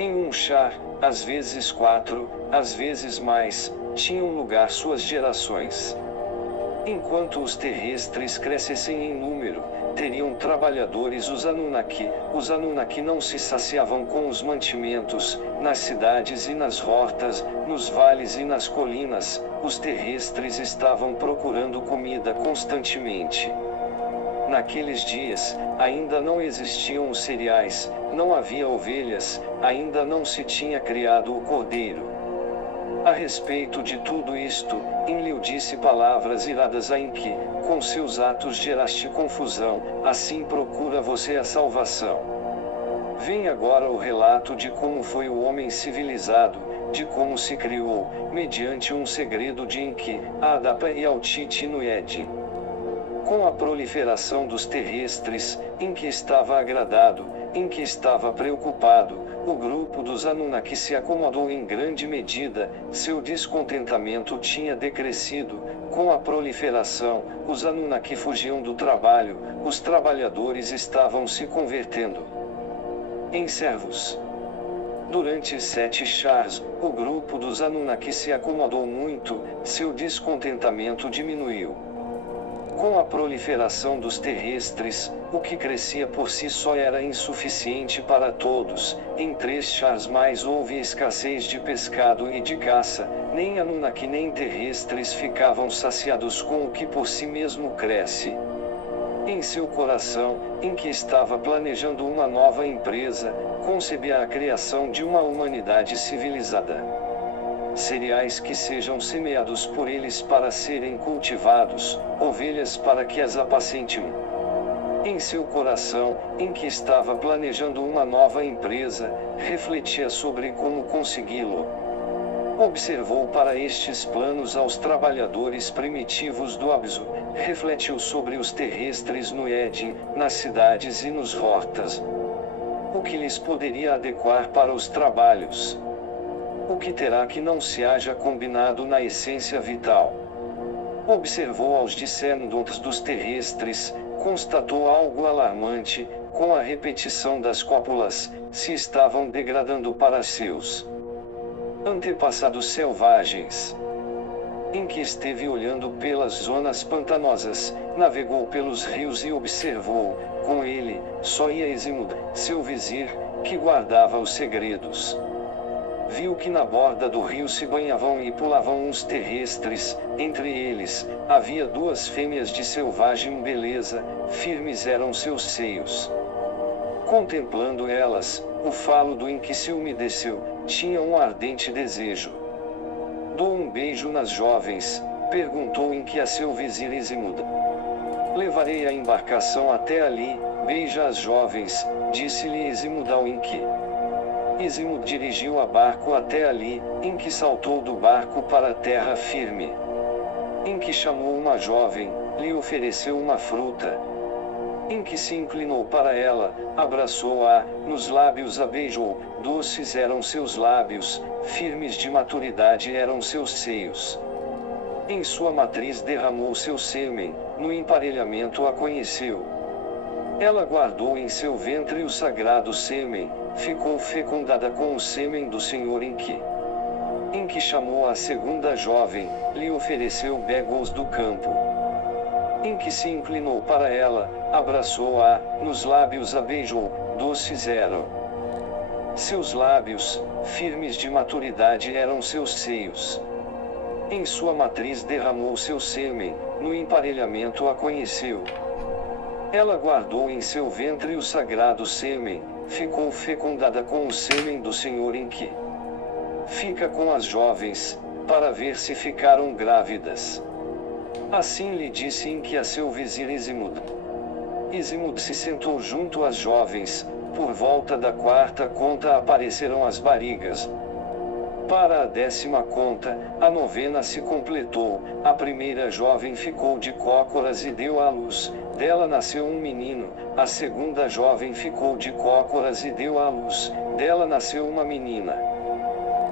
Em um char, às vezes 4, às vezes mais, tinham lugar suas gerações. Enquanto os terrestres crescessem em número, teriam trabalhadores os Anunnaki. Os Anunnaki não se saciavam com os mantimentos, nas cidades e nas hortas, nos vales e nas colinas, os terrestres estavam procurando comida constantemente. Naqueles dias, ainda não existiam os cereais, não havia ovelhas, ainda não se tinha criado o cordeiro. A respeito de tudo isto, Enlil disse palavras iradas a Enki: com seus atos geraste confusão, assim procura você a salvação. Vem agora o relato de como foi o homem civilizado, de como se criou, mediante um segredo de Enki, Adapa e Altiti no Ed. Com a proliferação dos terrestres, Enki estava agradado, Enki estava preocupado, o grupo dos Anunnaki se acomodou em grande medida, seu descontentamento tinha decrescido, com a proliferação, os Anunnaki fugiam do trabalho, os trabalhadores estavam se convertendo em servos. Durante 7 chars, o grupo dos Anunnaki se acomodou muito, seu descontentamento diminuiu. Com a proliferação dos terrestres, o que crescia por si só era insuficiente para todos. Em 3 chars mais houve escassez de pescado e de caça, nem Anunnaki nem terrestres ficavam saciados com o que por si mesmo cresce. Em seu coração, em que estava planejando uma nova empresa, concebia a criação de uma humanidade civilizada. Cereais que sejam semeados por eles para serem cultivados, ovelhas para que as apacentem. Em seu coração, em que estava planejando uma nova empresa, refletia sobre como consegui-lo. Observou para estes planos aos trabalhadores primitivos do Abzu, refletiu sobre os terrestres no Eden, nas cidades e nos hortas. O que lhes poderia adequar para os trabalhos? O que terá que não se haja combinado na essência vital? Observou aos descendentes dos terrestres, constatou algo alarmante: com a repetição das cópulas, se estavam degradando para seus antepassados selvagens. Em que esteve olhando pelas zonas pantanosas, navegou pelos rios e observou, com ele, só ia Eximud, seu vizir, que guardava os segredos. Viu que na borda do rio se banhavam e pulavam uns terrestres, entre eles, havia 2 fêmeas de selvagem beleza, firmes eram seus seios. Contemplando elas, o falo do Enki se umedeceu, tinha um ardente desejo. Dou um beijo nas jovens, perguntou Enki a seu vizir Eximud. Levarei a embarcação até ali, beija as jovens, disse-lhe Eximud ao Enki. Eximud dirigiu a barco até ali, Enki saltou do barco para a terra firme. Enki chamou uma jovem, lhe ofereceu uma fruta. Enki se inclinou para ela, abraçou-a, nos lábios a beijou, doces eram seus lábios, firmes de maturidade eram seus seios. Em sua matriz derramou seu sêmen, no emparelhamento a conheceu. Ela guardou em seu ventre o sagrado sêmen, ficou fecundada com o sêmen do Senhor Enki. Enki chamou a segunda jovem, lhe ofereceu begos do campo. Enki se inclinou para ela, abraçou-a, nos lábios a beijou, doces eram seus lábios, firmes de maturidade eram seus seios. Em sua matriz derramou seu sêmen, no emparelhamento a conheceu. Ela guardou em seu ventre o sagrado sêmen, ficou fecundada com o sêmen do Senhor Enki. Fica com as jovens, para ver se ficaram grávidas. Assim lhe disse Enki a seu vizir Eximud. Eximud se sentou junto às jovens, por volta da 4ª conta apareceram as barigas. Para a 10ª conta, a 9ª se completou, a primeira jovem ficou de cócoras e deu à luz, dela nasceu um menino, a segunda jovem ficou de cócoras e deu à luz, dela nasceu uma menina.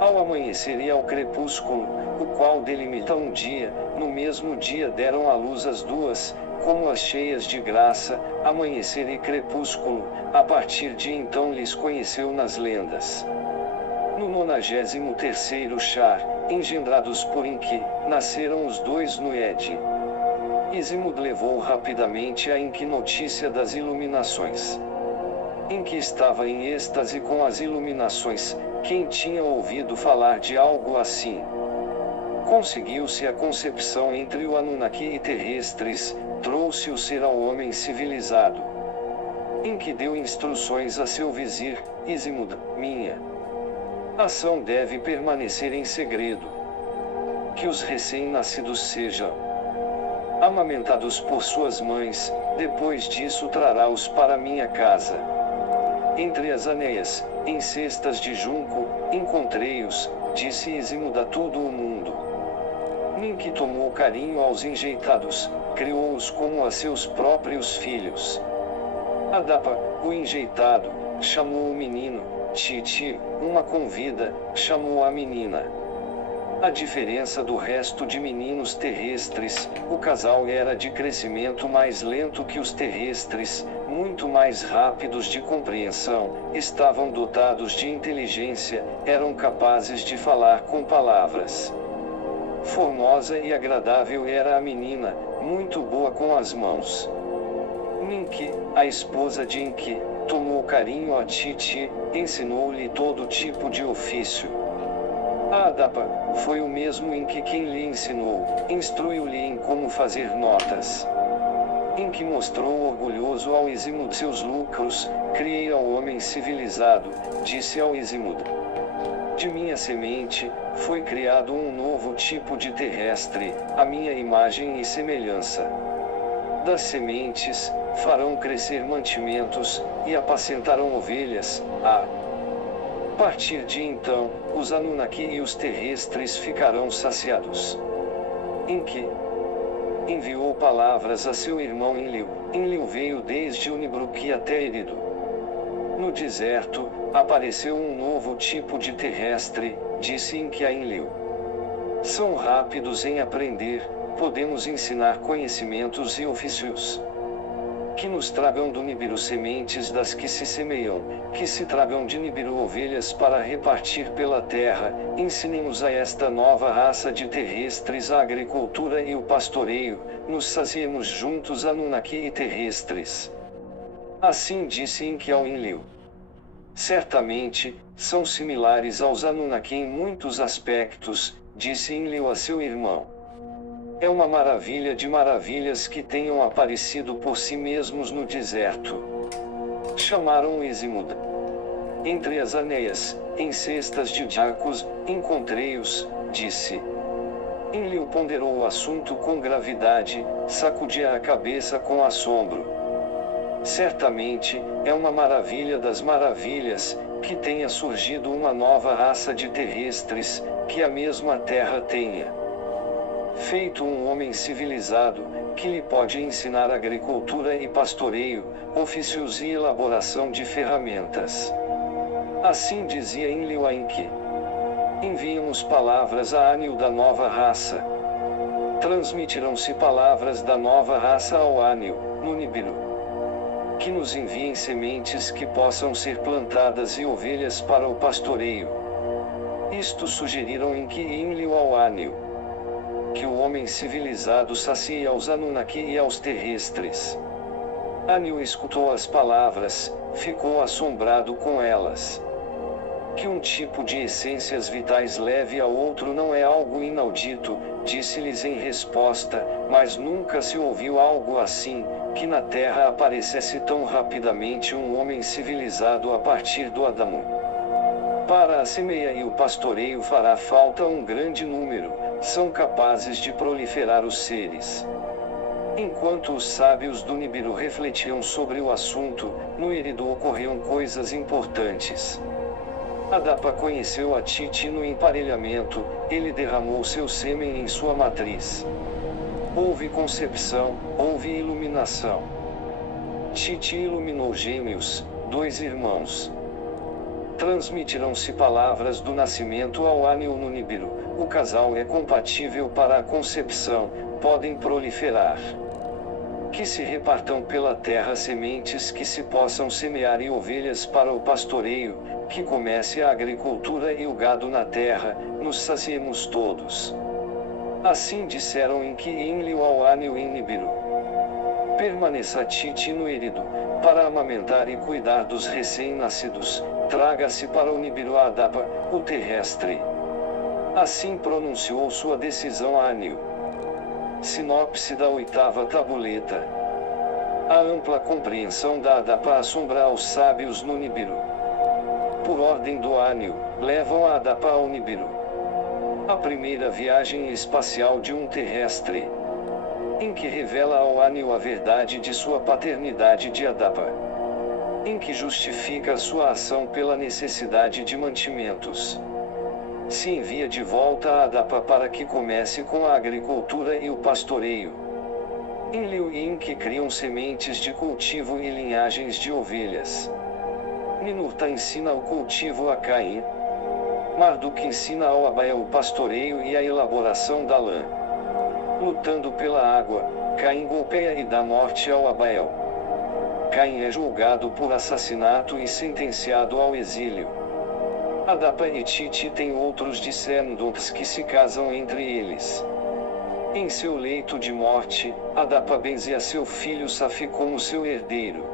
Ao amanhecer e ao crepúsculo, o qual delimita um dia, no mesmo dia deram à luz as 2, como as cheias de graça, amanhecer e crepúsculo, a partir de então lhes conheceu nas lendas. No 93º Char, engendrados por Enki, nasceram os dois Nued. Isimud levou rapidamente a Enki notícia das iluminações. Enki estava em êxtase com as iluminações. Quem tinha ouvido falar de algo assim? Conseguiu-se a concepção entre o Anunnaki e terrestres, trouxe o ser ao homem civilizado. Enki deu instruções a seu vizir, Isimud, minha ação deve permanecer em segredo. Que os recém-nascidos sejam amamentados por suas mães, depois disso trará-os para minha casa. Entre as aneias, em cestas de junco, encontrei-os, disse Isimud a todo o mundo. Ninki tomou carinho aos enjeitados, criou-os como a seus próprios filhos. Adapa, o enjeitado, chamou o menino, Titi, uma convida, chamou a menina. A diferença do resto de meninos terrestres, o casal era de crescimento mais lento que os terrestres, muito mais rápidos de compreensão, estavam dotados de inteligência, eram capazes de falar com palavras. Formosa e agradável era a menina, muito boa com as mãos. Ninki, a esposa de Enki, tomou carinho a Titi, ensinou-lhe todo tipo de ofício. A Adapa, foi o mesmo Enki quem lhe ensinou, instruiu-lhe em como fazer notas. Enki mostrou orgulhoso ao Isimud seus lucros, criei ao homem civilizado, disse ao Isimud. De minha semente, foi criado um novo tipo de terrestre, a minha imagem e semelhança. Das sementes, farão crescer mantimentos, e apacentarão ovelhas, a partir de então, os Anunnaki e os terrestres ficarão saciados. Enki enviou palavras a seu irmão Enlil. Enlil veio desde Unibruki até Eridu. No deserto, apareceu um novo tipo de terrestre, disse Enki a Enlil. São rápidos em aprender, podemos ensinar conhecimentos e ofícios. Que nos tragam do Nibiru sementes das que se semeiam, que se tragam de Nibiru ovelhas para repartir pela terra, ensinem-nos a esta nova raça de terrestres a agricultura e o pastoreio, nos saciemos juntos Anunnaki e terrestres. Assim disse Enki ao Enlil. Certamente, são similares aos Anunnaki em muitos aspectos, disse Enlil a seu irmão. É uma maravilha de maravilhas que tenham aparecido por si mesmos no deserto. Chamaram Isimud. Entre as aneias, em cestas de jacos, encontrei-os, disse. Enlil ponderou o assunto com gravidade, sacudia a cabeça com assombro. Certamente, é uma maravilha das maravilhas, que tenha surgido uma nova raça de terrestres, que a mesma terra tenha feito um homem civilizado, que lhe pode ensinar agricultura e pastoreio, ofícios e elaboração de ferramentas. Assim dizia Enlil a Enki. Enviam-nos palavras a Anil da nova raça. Transmitirão-se palavras da nova raça ao Anil, no Nibiru. Que nos enviem sementes que possam ser plantadas e ovelhas para o pastoreio. Isto sugeriram Enki e Enlil ao Anil. Que o homem civilizado sacie aos Anunnaki e aos terrestres. Anil escutou as palavras, ficou assombrado com elas. Que um tipo de essências vitais leve a outro não é algo inaudito, disse-lhes em resposta, mas nunca se ouviu algo assim, que na Terra aparecesse tão rapidamente um homem civilizado a partir do Adamo. Para a semeia e o pastoreio fará falta um grande número, são capazes de proliferar os seres. Enquanto os sábios do Nibiru refletiam sobre o assunto, no Eridu ocorriam coisas importantes. Adapa conheceu a Titi no emparelhamento, ele derramou seu sêmen em sua matriz. Houve concepção, houve iluminação. Titi iluminou gêmeos, 2 irmãos. Transmitirão-se palavras do nascimento ao Anil no Nibiru, o casal é compatível para a concepção, podem proliferar. que se repartam pela terra sementes que se possam semear e ovelhas para o pastoreio, que comece a agricultura e o gado na terra, nos saciemos todos. Assim disseram em que Enlil ao Anil em Nibiru. Permaneça Titi no Erido, para amamentar e cuidar dos recém-nascidos, traga-se para o Nibiru a Adapa, o terrestre. Assim pronunciou sua decisão a Anil. Sinopse da 8ª tabuleta. A ampla compreensão da Adapa assombra aos sábios no Nibiru. Por ordem do Anil, levam a Adapa ao Nibiru. A primeira viagem espacial de um terrestre, em que revela ao Anil a verdade de sua paternidade de Adapa, em que justifica sua ação pela necessidade de mantimentos. Se envia de volta a Adapa para que comece com a agricultura e o pastoreio. Enlil e em que criam sementes de cultivo e linhagens de ovelhas. Ninurta ensina o cultivo a Caim. Marduk ensina ao Abael o pastoreio e a elaboração da lã. Lutando pela água, Caim golpeia e dá morte ao Abael. Caim é julgado por assassinato e sentenciado ao exílio. Adapa e Titi têm outros descendentes que se casam entre eles. Em seu leito de morte, Adapa benze a seu filho Safi como seu herdeiro.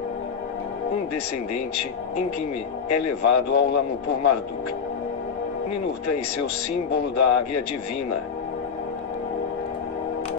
Um descendente, Enkime, é levado ao lamo por Marduk. Ninurta e seu símbolo da águia divina,